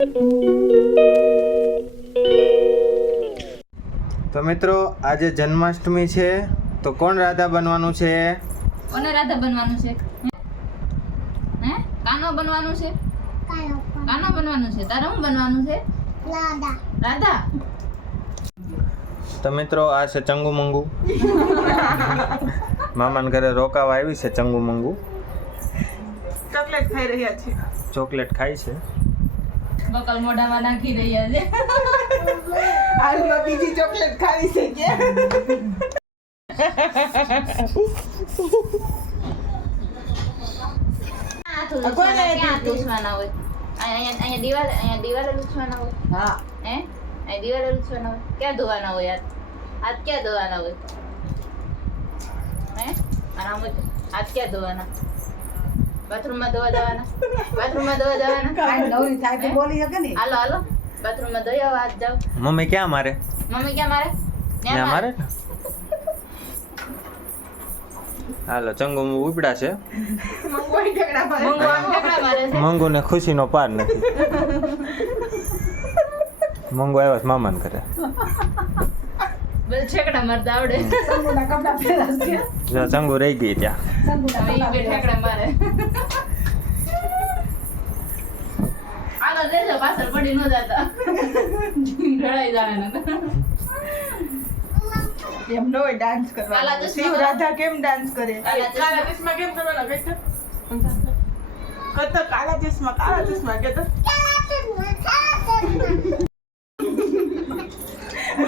તો મિત્રો આજે જન્માષ્ટમી છે તો કોણ રાધા બનવાનું છે? કોને રાધા બનવાનું છે? હે કાનો બનવાનું છે? કાનો બનવાનું છે. તારે શું બનવાનું છે? રાધા. તો મિત્રો આ છે ચંગુ મંગુ. મામાના ઘરે રોકાવા આવી છે ચંગુ મંગુ. ચોકલેટ ખાઈ રહ્યા છે. ચોકલેટ ખાય છે. બકલ મોઢામાં નાખી રહ્યા છે. હાલમાં બીજી ચોકલેટ ખાવી છે કે? કોને લૂછવાના હોય? અહીંયા દિવાલે લૂછવાના હોય. હા. હે અહીં દિવાલે લૂછવાના હોય. ક્યાં ધોવાના હોય યાર? હાથ ક્યાં ધોવાના હોય? હે આરામ હાથ ક્યાં ધોવાના? બાથરૂમમાં ધોવા જવાના? બાથરૂમમાં ધોવા જવાના? કાઈ નવરી થાય તો બોલી શકે ને. હાલો હાલો બાથરૂમમાં ધોઈ આવો. હાથ જાઓ. મમ્મી ક્યાં મારે? મમ્મી ક્યાં મારે? ત્યાં મારે ને. હાલો ચંગુ મંગુ ઉપડા છે. મંગવાઈ ઠેકડા મારે. મંગુ આમ ઠેકડા મારે છે. મંગુને ખુશીનો પાર નથી. મંગુ આવ્યો છે મામાને ઘરે. બધું ઠેકડા મારતા આવડે. સંગુના કપડા પહેરા છે. જો ચંગુ રહી ગઈ ત્યાં. સંગુના હવે ઈ બે ઠેકડા મારે. આગળ દેજો પાછળ પડી ન જાતા. રડાઈ જાય ને. એમ નો ડાન્સ કાલા કરવાનો. ચશ્મા શિવ રાધા કેમ ડાન્સ કરે? કાલા ચશ્મા. કાલા ચશ્મા કેમ કરવાના? કતો કાલા ચશ્મા કેતો.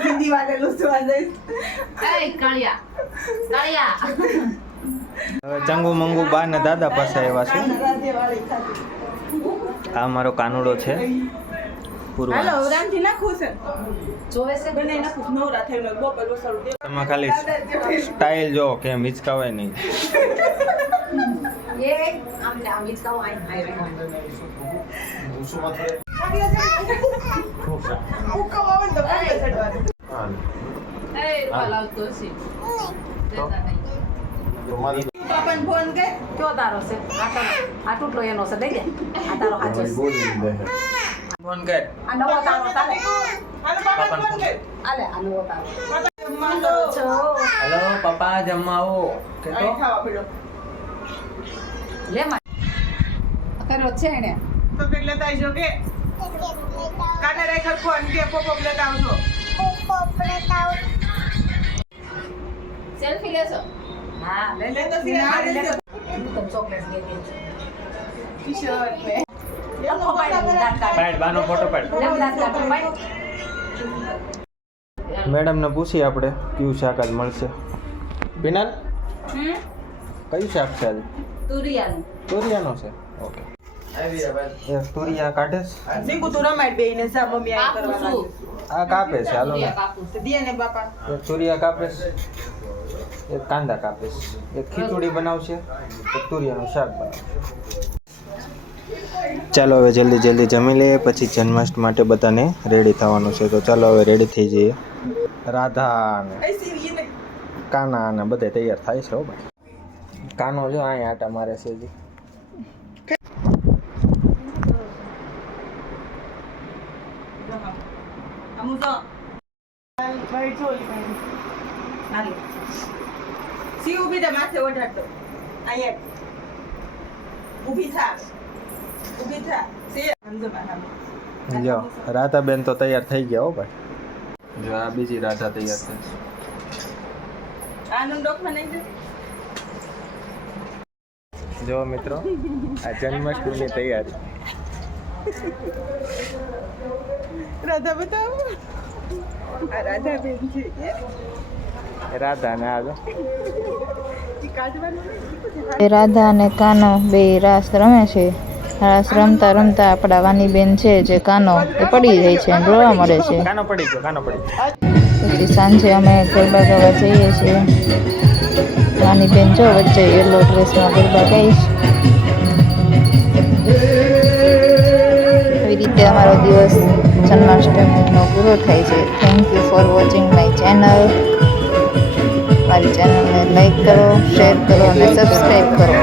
હિન્દી વાળે લૂસવા જાય. એ કાળિયા કાળિયા. હવે ચંગુ મંગુ બા ને દાદા પાસે આવ્યા છે. રાધે વાળી ખાતી. આ મારો કાનુડો છે પૂર્વ. હાલો રામજી નાખું છે. જોવે છે બને નાખું નવરા થઈને બોપર વસાડું દે. તમે ખાલી સ્ટાઇલ જો કેમ હિચકાવાય નહીં. એ આમને આમ વિચારો આઈ હાય ઉકવાવન તો કાલે ચડવાનું. એ રૂપા લાવતો છે. દેતા નહીં. પાપન ફોન કે કયો તારો છે? આ તૂટલો એનો છે, દઈ દે. આ તારો સાચો છે. ફોન કર. આ નવો તારો તારે. હાલો પાપન ફોન કે આલે આ નવો તારો. માંડો છો હેલો પપ્પા જમવા આવો કે તો આઈ ખાવા પડ્યો લે માં કર્યો છે એને. તો કે લેતા આવજો કે કાના રેખર ફોન કે પોપોપ લેતા આવજો. સેલ્ફી લેશો? હા લે લે તો લે તો તો ચોકલેટ દે દે. ટી-શર્ટ ને લખો પાડી દાંત કાઢ. પાડ બાનો ફોટો પાડ. લે દાંત કાઢ પાડી. મેડમ ને પૂછી આપણે કયું શાક આજ મળશે. બિનાલ કયું શાક છે આજે? તુરિયાનું. તુરિયાનો છે. ઓકે એક તુરિયા કાઢે છે. સિંગુ તું રમાડ બેઈને જા મમ્મી આ કાપું કરવા છું. આ કાપે છે હાલો ને. કાપું તો દે ને બાપા. એક તુરિયા કાપે છે એક કાંદા કાપે છે એક ખીચડી બનાવશે એક તુરિયાનું શાક બનાવશે. ચાલો હવે જલ્દી જમી લઈએ પછી જન્માષ્ટમી માટે બધાને રેડી થવાનું છે. તો ચાલો હવે રેડી થઈ જઈએ. રાધા ને એ સીવી ને કાના ને બધા તૈયાર થાય છે હો ભાઈ. કાનો જો અહીંયા આટા મારે છે હજી. અમુ તો ભાઈ જોઈ ભાઈ હાલો સી ઊભી થા માથે ઓઢાડતો અહીંયા ઊભી થા સી સમજો મારા જો રાધાબેન તો તૈયાર થઈ ગયા હો ભાઈ. જો આ બીજી રાધા તૈયાર થઈ છે. આનું ડોકમાં નહીં દે જો મિત્રો આ જન્માષ્ટમીની તૈયારી. રાધા બતાવો આ રાધા બેન છે રાધા ને આ જો ઈ કાઢવાનું નહીં રાધા અને કાનો બે રાસ રમે છે. રાસ રમતા રમતા આપણા વાની બેન છે જે કાનો એ પડી જાય છે અને રોવા મળે છે. કાનો પડી ગયો કાનો પડી ગયો. પછી સાંજે અમે ગરબા ગાવા જઈએ છીએ. વાની બેન જો વચ્ચે યલો ડ્રેસમાં ગરબા ગાઈશ. એવી રીતે અમારો દિવસ જન્માષ્ટમીનો પૂરો થાય છે. Thank you for watching my channel. મારી ચેનલને લાઈક કરો, શેર કરો અને સબસ્ક્રાઈબ કરો.